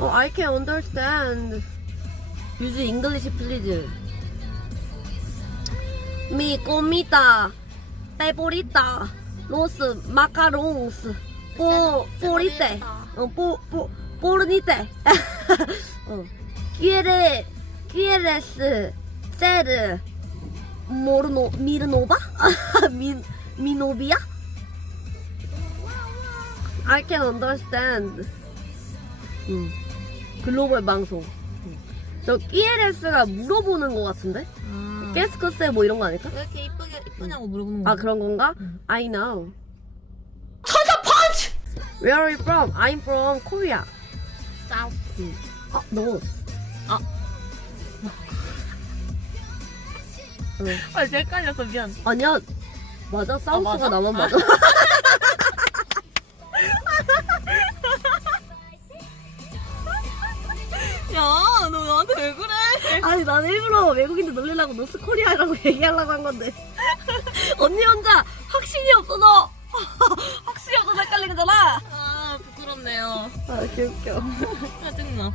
Oh, I can understand. Use English, please. Mi comida favorita, los macarons, por, porite, 어, por, por, pornite. 어. Quiere, quieres ser 모르노, 미르노바? 미, 미노비아? I can understand. 음. 글로벌 방송. 음. 저 QLS가 물어보는 것 같은데? 아, 게스크세 뭐 이런 거 아닐까? 왜 이렇게 이쁘게 이쁘냐고 물어보는 거. 아 그런 건가? 음. I know. 천사 펀치. Where are you from? I'm from Korea. 사우스. 아, no. 아. 응. 아, 제가 헷갈려서 미안. 아니야. 맞아. 사우스가 맞아? 나만 맞아. 아니 난 일부러 외국인들 놀리려고 노스 코리아라고 얘기하려고 한 건데. 언니 혼자 확신이 없어서 확신이 없어서 헷갈린 거잖아. 아, 부끄럽네요. 아 개웃겨 짜증나.